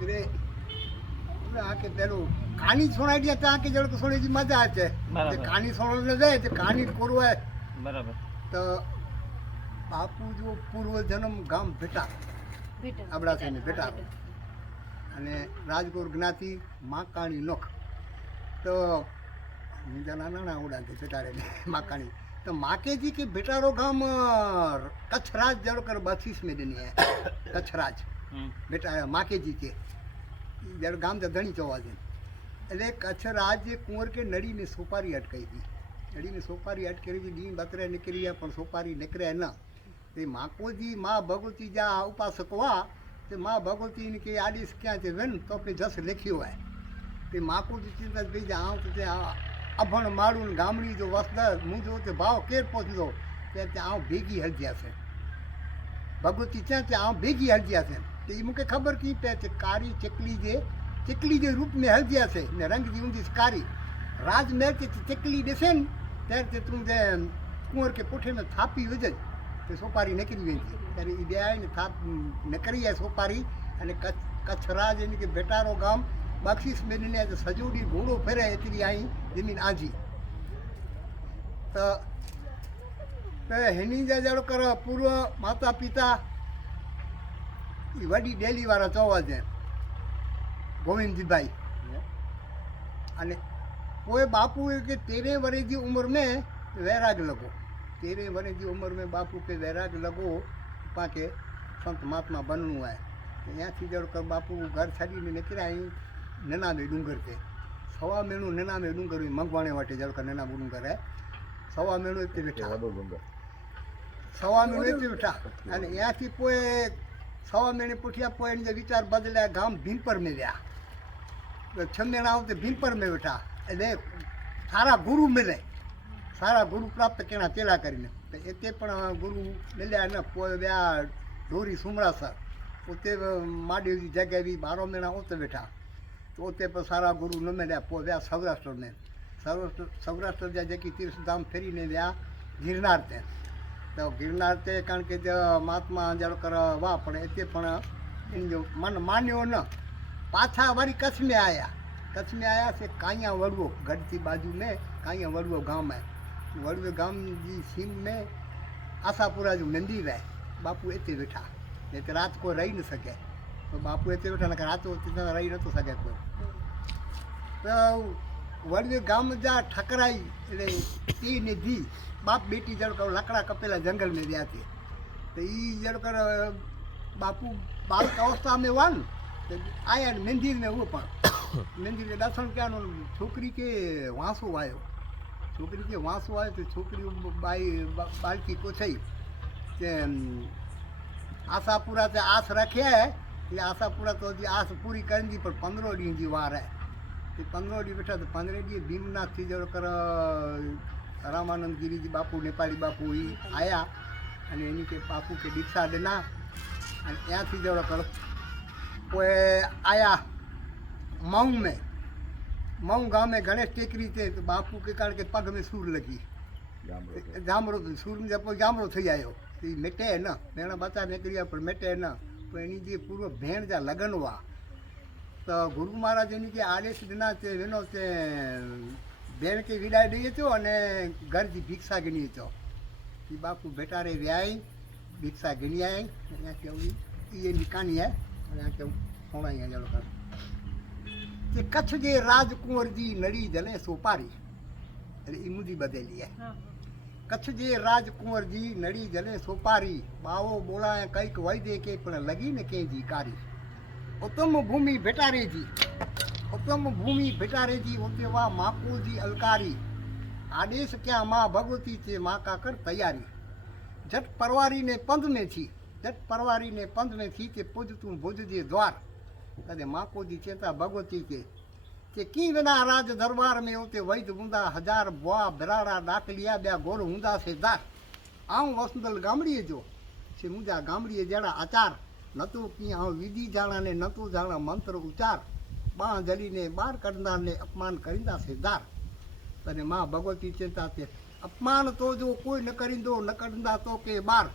એટલે આકે પેલું કાની સોનાઈ દે ત્યાં કે જળ સોનેજી મજા છે કાની સોનો જાય તો કાની કોરવાય બરાબર તો બાપુ જો પૂર્વ જન્મ ગામ ભેટા આપણા છે ને ભેટા અને રાજગોર જ્ઞાતિ માકાણી નોખ તો બીજા નાના આવડા છે ભેટારે માકાણી तो माकेजी के बेटारो गांव कच्छ राज जड़ कर 32 में देनी है कच्छ राज बेटा माकेजी के जड़ गांव धनी चौवा दिन એટલે કચ્છ રાજ કુંવર કે નડી ને સોપારી અટકાઈ હતી નડી ને સોપારી અટકેલી હતી ડી બતરે નીકળી પણ સોપારી નીકળે ન તે માકોજી માં ભગવતી જા ઉપાસક વા તે માં ભગવતી ને કે આડીસ ક્યાં છે વેન તો આપણે જસ લખ્યો હોય તે માકોજી ચિંતા થઈ જા આવ તો તે અભણ માળું ગામડી જો વસદર હું જો તે ભાવ કેર પહોંચી દો ત્યાં ત્યાં આવ ભેગી હલજ્યા છે ભગવતી ત્યાં ત્યાં આવ ભેગી હલજ્યા છે તે એ મૂકે ખબર કી પે છે કારી ચકલી જે રૂપ में હલજ્યા છે ને રંગ જી ઊંધી કારી રાજમહેલ કે ચકલી દેશે ને ત્યારે તે તું જે કુંવર કે કોઠે में થાપી વજજ તે સોપારી નીકળી વેચી ત્યારે એ બે આવીને થાપ નીકળી જાય સોપારી અને કચ્છ રાજ એની કે બેટારો ગામ બક્ષીસ મેળીને સજોડી ઘોડો ફેરે એટલી અહીં જમીન આજી તો હેની જાડો કર પૂર્વ માતા પિતા એ વડી ડેલી વાળા ચોવા છે ગોવિંદજીભાઈ અને કોઈ બાપુ કે 13 વર્ષ की उम्र में वैराग लगो 13 वर्ष की उम्र में बापू के वैराग लगो पाके संत महात्मा बनવું है ત્યાંથી જડ કર બાપુ ઘર છાડીને નીકળ્યા અહીં નનામે ડુંગર છે સવા મેણું નનામે ડુંગર મંગવાણે વાટે જડ કર નના ડુંગર હે સવા મેણું એટલે બેઠા સવા મેણું એટલે બેઠા અને ત્યાંથી કોઈ સવા મેણે પૂઠ્યા પોઈ જે વિચાર બદલ્યા ગામ ભીમપર મેં ગયા છમેણા આવતે ભીમપર મેં બેઠા એટલે સારા ગુરુ મળે સારા ગુરુ પ્રાપ્ત કેણા પેલા કરીને તે પણ ગુરુ મળ્યા ને પોઈ વ્યા ઢોરી સુમરાસર પોતે મહાદેવજી જગ્યાવી 12 મહિના ઓતે બેઠા તો તે પણ સારા ગુરુ ન મળ્યા પો વ્યા સૌરાષ્ટ્રને સૌરાષ્ટ્ર જ્યાં જકી તીર્થધામ ફેરીને વ્યા ગિરનાર તે તો ગિરનાર તે કારણ કે મહાત્મા જાડો કરવા પણ તે પણ એની જો મન માન્યો ન પાછા વળી कच्छ में आया से काइया वड़वो गढ़ की बाजू में काइया वड़वो गांव है वड़वे गांव जी सीम में आशापुरा जो मंदिर है बापू इतने बैठा नहीं तो रात को रही न सके तो बापू इतने बैठा ना रात को रही न तो सके कोई तो वड़वे गांव में जा ठकराई ती ने दी बाप बेटी जड़ कर लकड़ा कपेला जंगल में गया थे तो ये जड़ कर बापू बालक अवस्था में वन तो आया मंदिर में वो पर मंदिर के दर्शन किया छोकरी के वांसो आयो तो छोकरी बालकी को थी आशापुरा से आस रखे है ये आशापुरा तो जी आस पूरी करेंगी पर 15 डी जी वार है 15 डी बैठा तो 15 डी भीमनाथ थी जड़ कर रामानंद गिरी जी बापू नेपाली बापू ही आया અને એની કે બાપુ કે દીક્ષા દેના અને ત્યાંથી જડો કરો કોઈ આયા मऊ गांव में गणेश टेकरी थे तो बापू के कारण के पग में सूर लगी जामरो सूर में जब जामरो थी आयो तो मेटे है न मेरा बच्चा निकलिया पर मेटे है न तो एनी जी पूर्व भेण जा लगन हुआ तो गुरु महाराज एनी के आदेश दिना ते वेनो ते भेण के विदाय दिए तो अने घर जी भिक्षा गणी तो कि बापू बेटा रे व्याई भिक्षा गणी आई यहाँ के ये निकानी है यहाँ के होना ही जलो कर कि कच्छ जे राजकुंवर जी नड़ी जले सोपारी अरे ई मुदी बदली है कच्छ जे राजकुंवर जी नड़ी जले सोपारी बावो बोला कईक वही दे के पण लगी ने के जी कारी उत्तम भूमि भेटारे जी उते वा माको जी अलकारी आदेश क्या माँ भगवती थे माँ का कर तैयारी जट परवारी ने पंध में थी ते पुज तू भुज जे द्वार कदे माँ को जी चेता भगवती के की बिना राज दरबार में उते वैद हूंदा 1000 बुआ बिराड़ा डाकलिया ब्या गोर हूंदा से दार आऊं वसंदल गामड़ी जो से मुंजा गामड़ी जड़ा आचार न तो की आऊं विधि जाना ने न तो जाना मंत्र उच्चार बाँ जली ने बार करना ने अपमान करिंदा से दार तने माँ भगवती चेता ते अपमान तो जो कोई न करिंदो न करंदा तो के बार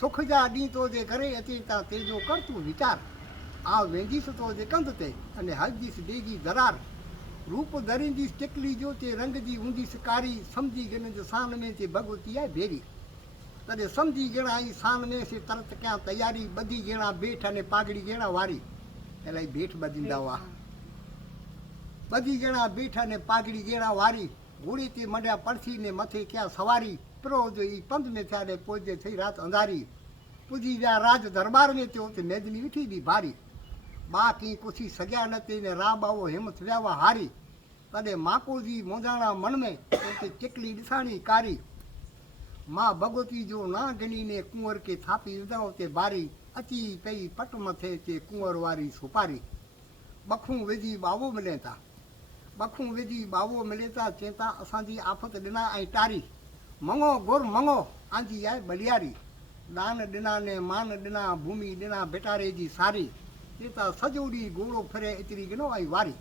सुख जा डी तो जे करे अची ता तेजो कर तू विचार આ વેંજીસ તો જે કંદ તે અને હલજીસ દેગી દરાર રૂપ ધરીંદીસ ટેકલી જો તે રંગજી ઊંધી કારી સમજી ગને જે સાન में તે ભગવતી આ ભેરી તને સમજી ગણા ઈ સાન में से તરત ક્યાં તૈયારી બધી ગેણા બેઠ અને પાઘડી ગેણા વારી એટલે એ બેઠ બધી દાવા બધી ગેણા બેઠ અને પાઘડી ગેણા વારી ઘોડીથી મંડ્યા પડથી ને મથે ક્યાં સવારી પ્રો જો ઈ પંથ में થયા ને પહોંચે થઈ રાત અંધારી પૂજી ગયા રાજ દરબાર में त्यो તે મેદની વીઠી બી ભારી બાકી કુછી સગ્યા નથી ને રામ આવો હિંમત વ્યાવા હારી તને માકોજી મોજાણા મન में તે ચકલી ડિસાણી કારી माँ भगवती जो ना गनी ने कुंवर के थापी विदाओ ते बारी अची पई पट मथे ते कुंवर वारी सुपारी बखूं विधी बावो मिले था बखूं विधी बावो मिले था चेता असांजी आफत ॾिना ऐं टारी मंगो गुर मंगो आंजी आहे बलियारी दान ॾिना ने मान ॾिना भूमि ॾिना बेटारे जी सारी चेता सॼो ॾींहुं घोड़ो फिरे एतिरी गिनो ऐं वारी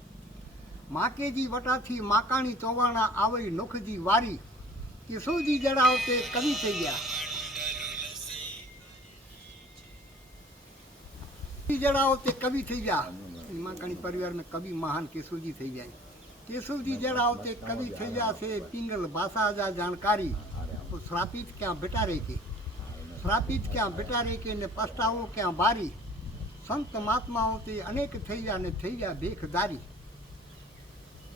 माके जी वटा थी माकाणी चौवाणा आवई नुख जी वारी किशोरजी जड़ा होते कवि થઈ ગયા जड़ा होते कवि થઈ ગયા माकाणी परिवार में कवि महान केशवजी થઈ જાય केशवजी जड़ा होते कवि થઈ ગયા से पिंगल भाषा जा जानकारी तो श्रापित क्या बेटारे के श्रापित क्या बेटारे के ने पछतावो क्या बारी संत महात्मा होते अनेक થઈ ગયા ને થઈ ગયા ભેખદારી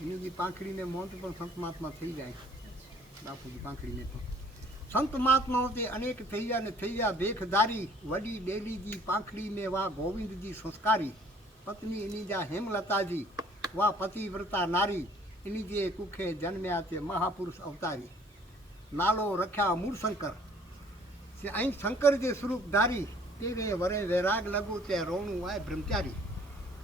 એની જે પાંખડી ને મોંત પણ સંત મહાત્મા થઈ જાય બાપુજી પાંખડીને તો સંત મહાત્માઓ તે અનેક થઈ ગયા ને થઈ ગયા ભેખદારી વડી ડેલીજી પાંખડી મેં વાહ ગોવિંદજી સંસ્કારી પત્ની એની જા હેમલતાજી વાહ પતિવ્રતા નારી એની જે કુખે જન્મ્યા તે મહાપુરુષ અવતારી નાલો રખ્યા મૂળ શંકર અહીં શંકર જે સ્વરૂપ ધારી તેને વરે વૈરાગ લગુ તે રોણું આય બ્રહ્મચારી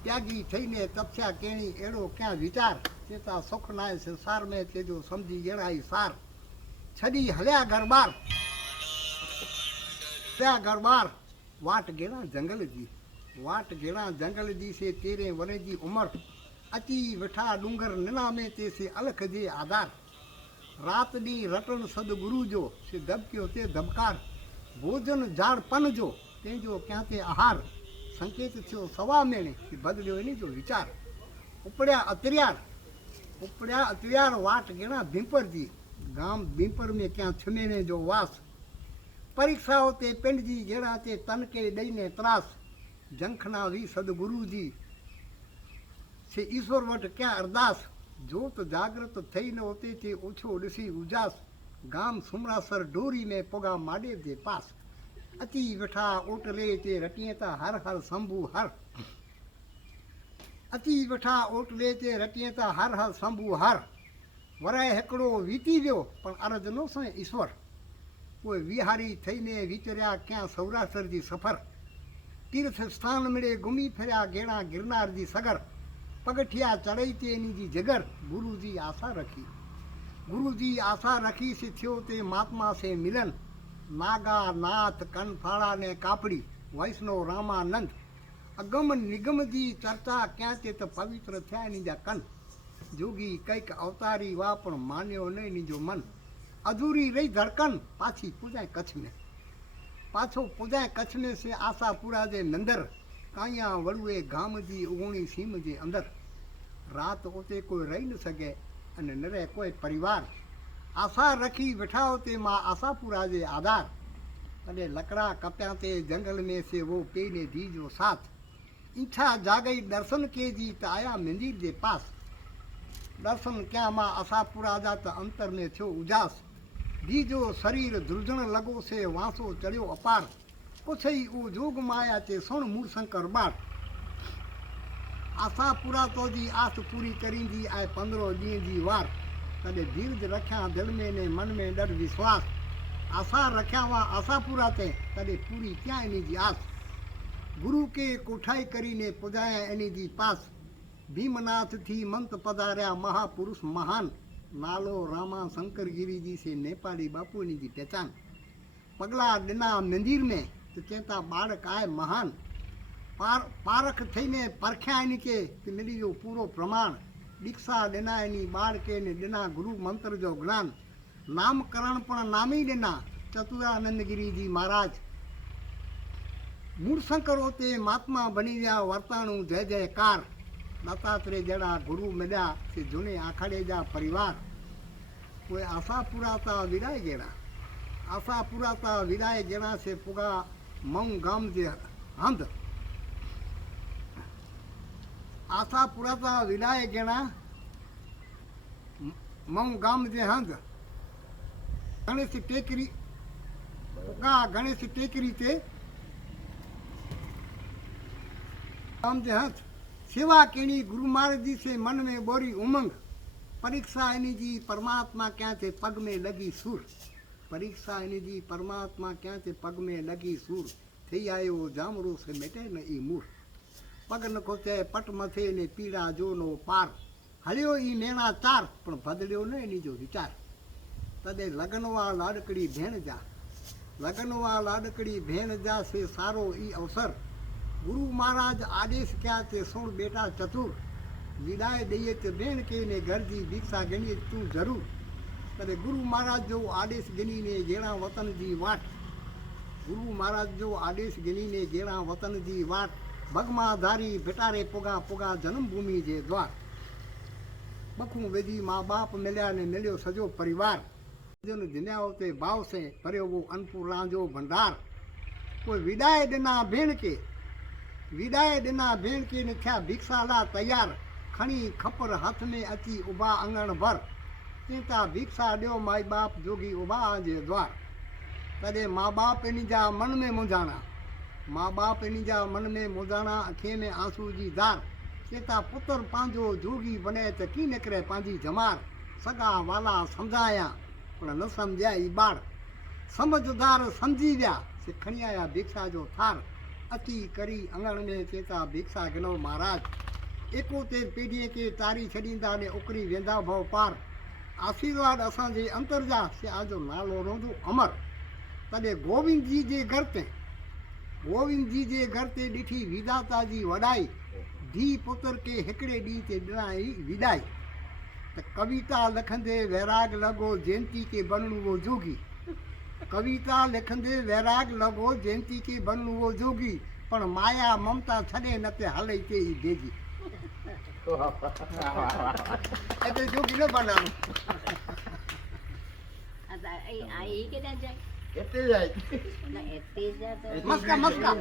ત્યાગી થઈને તપસ્યા કેણી એડો ક્યાં વિચાર ચેતા સુખ નાય સંસાર મેં તેજો સમજી ગેણાઈ સાર छड़ी हल्या गरबार वाट गेना जंगल जी से तेरे वरे जी उमर अची विठा डूंगर निना में ते से अलख जे आधार रात डी रटन सदगुरु जो से दबक्यो ते दबकार भोजन झाड़ पन जो तेजो क्या ते आहार संकेत थियो सवा मेणे बदल्यो एनी जो विचार उपड़या अतरियार वाट गेना भींपर जी गाम बीपर में क्या छने ने जो वास परीक्षा होते पिंड जी जेड़ा ते तन के दई ने त्रास जंखना वी सदगुरु जी से ईश्वर वट क्या अरदास जोत जागृत थई न होते ते ओछो ऋषि उजास गाम सुमरासर डोरी में पोगा माडे दे पास अति विठा ओटले ते रटियता हर हर शंभु हर अति विठा ओटले ते रटियता हर हर शंभु हर वराय हिकिड़ो वीती वियो पण अरज नो साईं ईश्वर उहे विहारी थईने विचरिया क्या सौराष्ट्र जी सफ़र तीर्थ स्थान मिले घुमी फिरिया गेणा गिरनार जी सगर पगठिया चढ़ई ते इन जी जगर गुरु जी आशा रखी से थियो ते महात्मा से मिलन नागा नाथ कनफाड़ा ने कापड़ी वैष्णव रामानंद अगम निगम जी चर्चा क्या ते त पवित्र थिया इन जा कन जोगी कैक अवतारी वा पण मान्यो नहीं निजो मन अधूरी रही धड़कन पाछी पूजाए कच्छ में पाछो पूजाए कच्छ में से आशा पूरा जे नंदर काया वड़ुए गाम जी उगोणी सीम जे अंदर रात उते कोई रही न सके अने न रहे कोई परिवार आशा रखी वेठा होते मां आशापुरा जे आधार अने लकड़ा कप्या ते जंगल में से वो पे ने दी जो साथ इच्छा जागई दर्शन के जी त आया मंदिर जे पास दर्शन क्या मां आशापुरा जा त अंतर में थियो उजास दी जो शरीर ध्रुजण लगो से वांसो चढ़ियो अपार पुछई ऊ जोग माया ते सुण मूर शंकर बाट आशापुरा तो जी आस पूरी करींदी आए 15 ॾींहं जी वार तॾहिं धीरज रखिया दिल में ने मन में ॾर विश्वास आशा रखिया वा आशापुरा ते तॾहिं पूरी क्या इन जी आस गुरु के कोठाई करीने पुजाया इन जी पास भीमनाथ थी मंत पधार्या महापुरुष महान नालो रामा शंकर गिरी जी से नेपाली बापू जी पहचान पगला डिना मंदिर में तो चेता बालक आए महान पारख थईने परख्या इनके कि मिली जो पूरो प्रमाण दीक्षा डिना इनी बालके ने डिना गुरु मंत्र जो ज्ञान नामकरण पण नामी डिना चतुरानंद गिरी जी महाराज મૂળશંકર હોતે મહાત્મા બની ગયા વર્તાણું જય જયકાર દત્તાત્રેય જડા ગુરુ મળ્યા તે જૂને આખાડે જા પરિવાર કોઈ આશા પુરાતા વિદાય ગેણા આશા પુરાતા વિદાય ગેણા છે પુગા મઉ ગામ જે હંધ આશા પુરાતા વિદાય ગેણા મઉ ગામ જે હંધ ગણેશ ટેકરી પુગા ગણેશ ટેકરી તે गाम जे हंथ सेवा केणी गुरु महाराज जी से मन में बोरी उमंग परीक्षा इन्हीं जी परमात्मा क्या थे पग में लगी सूर परीक्षा इन्हीं जी परमात्मा क्या थे पग में लगी सूर थी आयो जामरो से मेटे न ई मूर पग न खोचे पट मथे ने पीड़ा जो नो पार हलियो ई मेणा चार पण बदलियो न एनी जो विचार तदे लगनवा लाडकड़ी भेण जा लगनवा लाडकड़ी भेण जा से सारो ई अवसर गुरु महाराज आदेश क्या ते सुन बेटा चतुर विदाय दઈએ તે બેન કહીને ઘરજી ભિક્ષા ગણીએ તું જરૂર ત્યારે ગુરુ મહારાજ જો આદેશ ગણીને ગેણા વતનજી વાટ ગુરુ મહારાજ જો આદેશ ગણીને ગેણા વતનજી વાટ ભગમાં ધારી ભેટારે પોગા પોગા જન્મભૂમિ જે દ્વાર બખું વેદી મા બાપ મળ્યા ને મળ્યો સજો પરિવાર જેનો જન્યાઓ તે ભાવ છે ભર્યો વો અનપુર રાંજો ભંડાર કોઈ વિદાય દેના બેન કે विदाय दिना भेण के ने थिया भिक्षा ला तैयार खणी खपर हाथ में अची उभा अंगण भर चिंता भिक्षा ॾियो माई बाप जोगी उभा जे द्वार तॾहिं माँ बाप इन जा मन में मुंझाणा माँ बाप इन जा मन में मुंझाणा अखे में आंसू जी धार चिंता पुत्र पंहिंजो जोगी बने त की निकिरे पंहिंजी जमार सगा वाला सम्झाया पर न सम्झिया ई ॿार समझदार सम्झी विया से खणी आया भिक्षा जो थार अति करी अंगण में चेता भिक्षा गिनो महाराज एकोतेर पीढ़ीअ खे तारी छॾींदा ने उकरी वेंदा भव पार आशीर्वाद असांजे अंतर जा से आजो नालो रहंदो अमर तॾहिं गोविंद जी जे घर ते गोविंद जी जे घर ते ॾिठी विधाता जी वॾाई धी पुत्र के हिकिड़े ॾींहं ते ॾिनाई विदाई त कविता लिखंदे वैराग लॻो जयंती के बनणु वो जोगी कविता लिखंदे वैराग लॻो जयंती के बनणु वो जोगी पण माया ममता छॾे न ते हले ते ई भेजी एते जोगी न बनाणो आता आई के जाए एते जाए ना एते जा तो मस्का मस्का